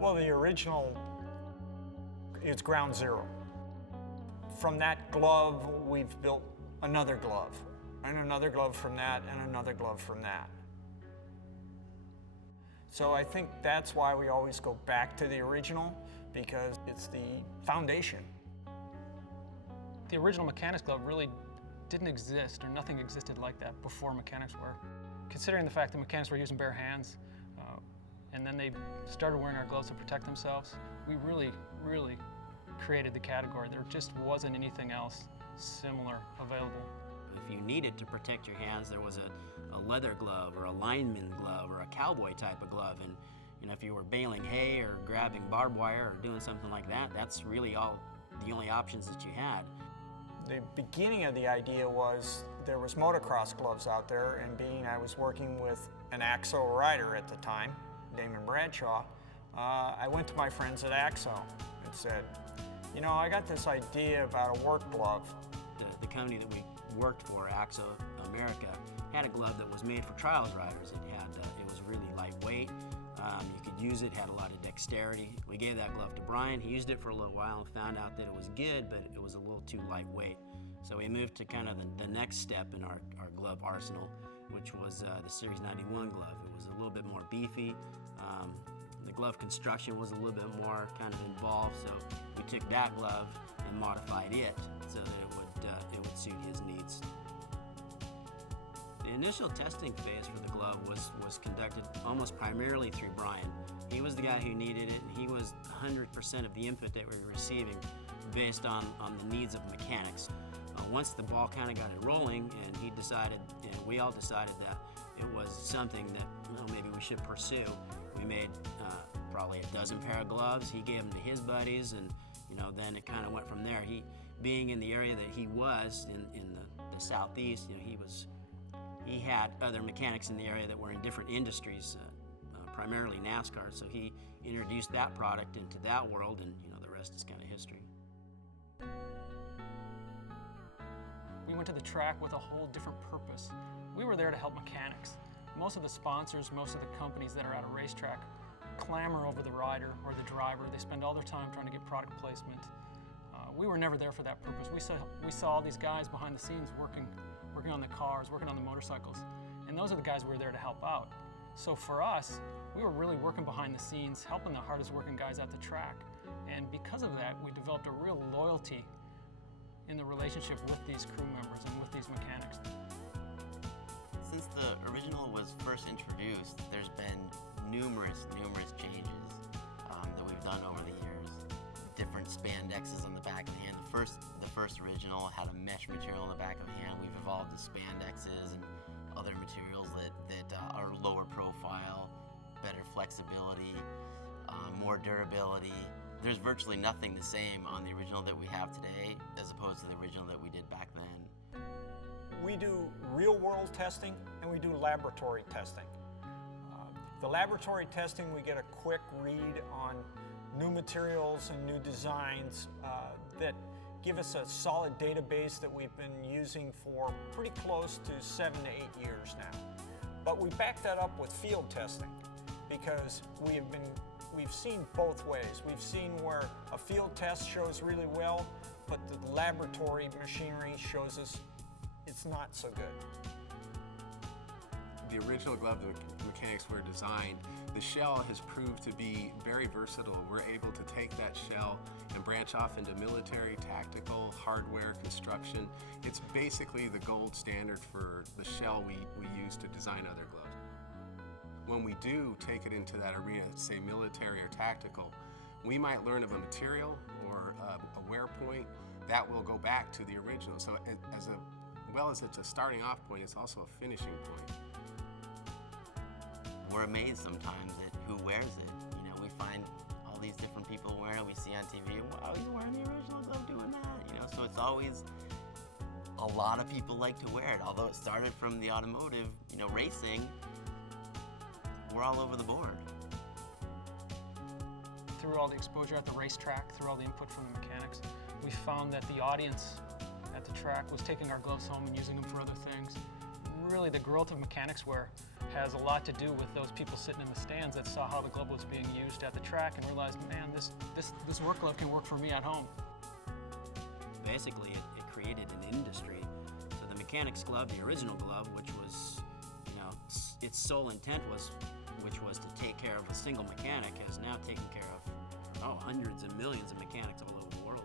Well, the original is ground zero. From that glove, we've built another glove, and another glove from that, and another glove from that. So I think that's why we always go back to the original, because it's the foundation. The original mechanics glove really didn't exist, or nothing existed like that before mechanics were. Considering the fact that mechanics were using bare hands, and then they started wearing our gloves to protect themselves, we really created the category. There just wasn't anything else similar available. If you needed to protect your hands, there was a leather glove or a lineman glove or a cowboy type of glove. And if you were baling hay or grabbing barbed wire or doing something like that, that's really the only options that you had. The beginning of the idea was there was motocross gloves out there, and being I was working with an AXO rider at the time, Damon Bradshaw, I went to my friends at AXO and said, I got this idea about a work glove. The company that we worked for, AXO America, had a glove that was made for trials riders. It was really lightweight. You could use it, had a lot of dexterity. We gave that glove to Brian. He used it for a little while and found out that it was good, but it was a little too lightweight. So we moved to kind of the next step in our glove arsenal, which was the Series 91 glove. It was a little bit more beefy. The glove construction was a little bit more kind of involved, so we took that glove and modified it so that it would suit his needs. The initial testing phase for the glove was conducted almost primarily through Brian. He was the guy who needed it, and he was 100% of the input that we were receiving based on the needs of mechanics. Once the ball kind of got it rolling, and he decided, and we all decided that it was something that maybe we should pursue. We made probably a dozen pair of gloves. He gave them to his buddies, and then it kind of went from there. He, being in the area that he was in the southeast, he had other mechanics in the area that were in different industries, primarily NASCAR. So he introduced that product into that world, and the rest is kind of history. We went to the track with a whole different purpose. We were there to help mechanics. Most of the sponsors, most of the companies that are at a racetrack clamor over the rider or the driver. They spend all their time trying to get product placement. We were never there for that purpose. We saw all these guys behind the scenes working on the cars, working on the motorcycles, and those are the guys we were there to help out. So for us, we were really working behind the scenes, helping the hardest working guys at the track. And because of that, we developed a real loyalty in the relationship with these crew members and with these mechanics. Since the original was first introduced, there's been numerous changes that we've done over the years. Different spandexes on the back of the hand. The first original had a mesh material on the back of the hand. We've evolved to spandexes and other materials that are lower profile, better flexibility, more durability. There's virtually nothing the same on the original that we have today as opposed to the original that we did back then. We do real-world testing and we do laboratory testing. The laboratory testing, we get a quick read on new materials and new designs that give us a solid database that we've been using for pretty close to 7 to 8 years now. But we back that up with field testing because we've seen both ways. We've seen where a field test shows really well, but the laboratory machinery shows us it's not so good. The original glove the mechanics were designed, the shell has proved to be very versatile. We're able to take that shell and branch off into military, tactical, hardware, construction. It's basically the gold standard for the shell we use to design other gloves. When we do take it into that arena, say military or tactical, we might learn of a material or a wear point that will go back to the original. So as well as it's a starting off point, it's also a finishing point. We're amazed sometimes at who wears it. We find all these different people wearing it. We see on TV, wow, he's wearing the original glove doing that. So it's always, a lot of people like to wear it. Although it started from the automotive, racing, we're all over the board. Through all the exposure at the racetrack, through all the input from the mechanics, we found that the audience at the track was taking our gloves home and using them for other things. really the growth of mechanics wear has a lot to do with those people sitting in the stands that saw how the glove was being used at the track and realized, man, this work glove can work for me at home. Basically, it created an industry. So the mechanics glove, the original glove, which was, its sole intent was, which was to take care of a single mechanic, has now taken care of, hundreds and millions of mechanics all over the world.